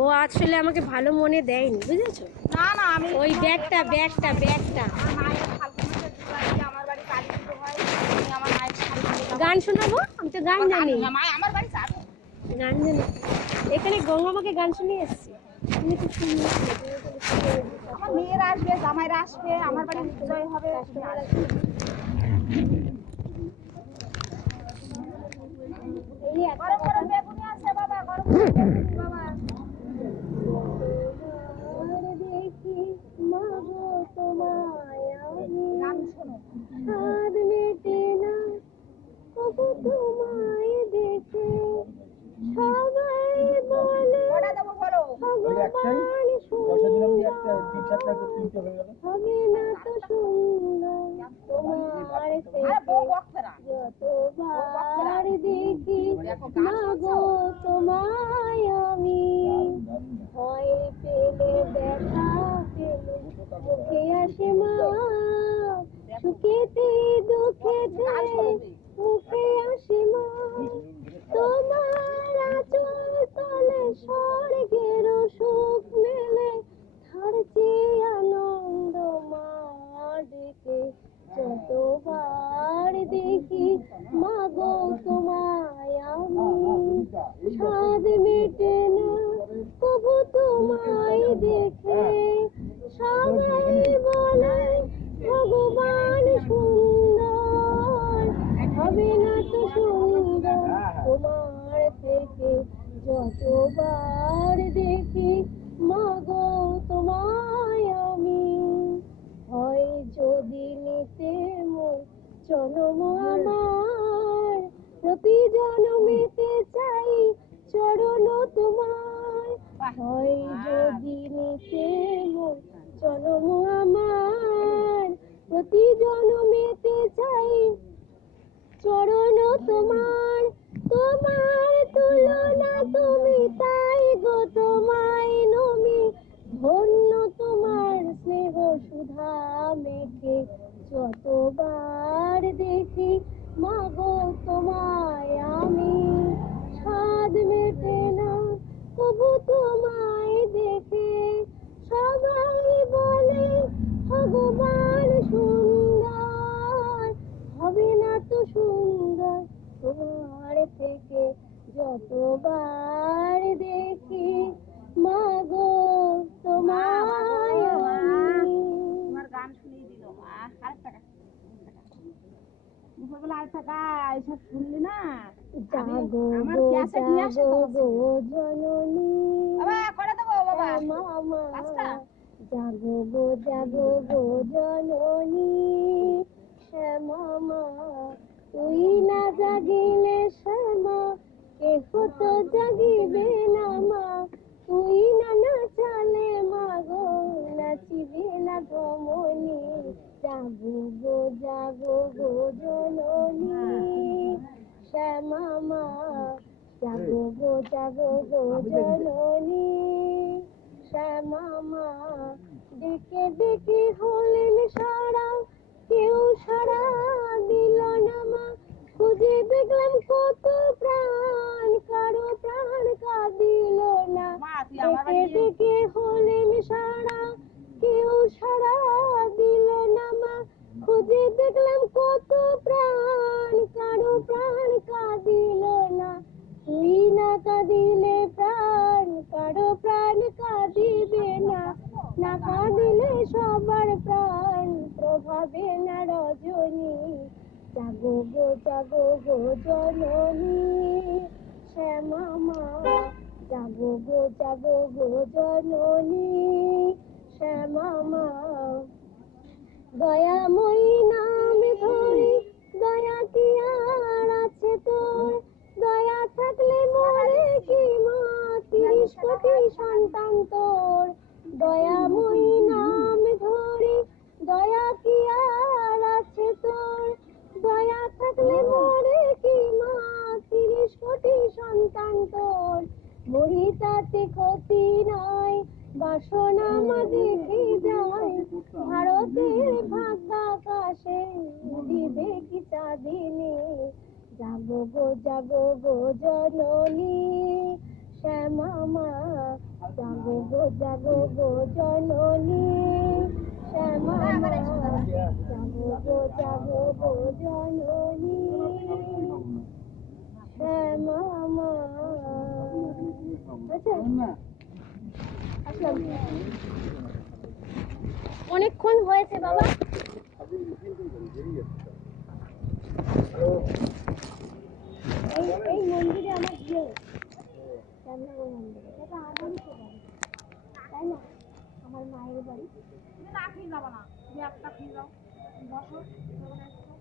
ও আসলে আমাকে ভালো মনে দেয়নি, বুঝেছো? না না, আমি ওই ব্যাগটা আমার বাড়ি কালী পুজো হয়, আমি আমার মায়ের শাড়ি গান শোনাবো, আমি তো গান জানি। আমার বাড়ি যাবে গান জানি, এখানে গঙ্গামাকে গান শুনিয়ে এসছি। তুমি তো শুনিয়ে আমার মেয়েরা আসবে, জামাইরা আসবে, আমার বাড়ি জয় হবে। গরম গরম বেগুনি আছে বাবা, গরম গরম বেগুনি বাবা। দেখি মাগো তোমায় আমি, গান শোনো। স্বাদ মেটে না তবু তোমায় দেখে, সবাই বলে ভগবান সুন্দর, হবে না তো সুন্দর তোমার থেকে যতবার দেখি মাগো তোমায় আমি, ভয় পেলে ব্যথা পেলে মুখে আসে মা, সুখেতে দুঃখেতে মুখে আসে মা, তোমার আঁচল তলে স্বর্গের সুখ মেলে, ছাড়ছে আনন্দ মা ডেকে, যতবার দেখি মাগো তোমায় আমি, স্বাদ মেটে না তবু তোমায় দেখে, সবাই বলে ভগবান সুন্দর, হবে না তো সুন্দর তোমার থেকে যতবার দেখি মাগো তোমায় আমি, হয় যদি নিতে মোর জনম আমার, প্রতি জনমেতে চাই চরণ তোমার, হয় যদি নিতে মোর জনম আমার, প্রতি জনমেতে চাই চরণ তোমার, তোমার তুলনা তুমি তাই গো তোমায় নমি, ধন্য তোমার স্নেহ সুধা মেখে, যতবার দেখি মাগো তোমায় আমি, স্বাদ মেটে না তবু তোমায় দেখে, সবাই বলে ভগবান সুন্দর, হবে না তো সুন্দর তোমার থেকে যতবার দেখি মাগো তোমায় আমি। তোমার গান শুনিয়ে দিল আরেকটা দুপুরবেলা আরেকটা গা এইসব শুনলি না, জাগো আমার গো ক্যাসেট নিয়ে আসে জাগো তো গো জননী বাবা, করে দেবো বাবা মামা, পাঁচটা। জাগো গো জননী শ্যামা, তুই না জাগিলে শ্যামা কেহ তো জাগিবে না মা, তুই না নাচালে মা গো নাচিবে না গো মনি, জাগো গো জননী শ্যামা মা, জাগো গো জননী শ্যামা মা, ডেকে ডেকে হলেন সারা কেউ সারা দিল না মা, খুঁজে দেখলাম কত প্রাণ কারো প্রাণ কাঁদিল না, ডেকে ডেকে হলেন সারা কেউ সারা দিল না মা, খুঁজে দেখলাম কত প্রাণ কারো প্রাণ কাঁদিল না, তুই না কাঁদিলে প্রাণ কারো প্রাণ কাঁদিবে না, না কাঁদিলে সবার প্রাণ প্রভাবে না রজনী, জাগো গো জননী শ্যামা মা, জাগো গো জননী শ্যামা মা, দয়াময়ী নাম ধরি দয়া কি আর আছে তোর, দয়া থাকলে মরে কি মা 30 কোটি সন্তান তোর, দয়াময়ী নাম ধরি দয়া কি আর আছে তোর, দয়া থাকলে মরে কি মা 30 কোটি সন্তান তোর, মরি তাতে ক্ষতি নাই বাসনা মা দেখে যায়, ভারতের ভাগ্যাকাশে দিবে কি চাঁদিনী, জাগো গো জননী শ্যামা মা, জাগো গো জননী শ্যামা মা, জাগো গো জননী শ্যামা মা। আসলাম। অনেকক্ষণ হয়েছে বাবা। এই মন্দিরে আমার বিয়ে রান্নাঘর মন্দিরে, এটা আমারই তো বাড়ি, তাই না? আমার মায়ের বাড়ি। রাখি যাবো না, তুমি একটা খেয়ে যাও, বসো।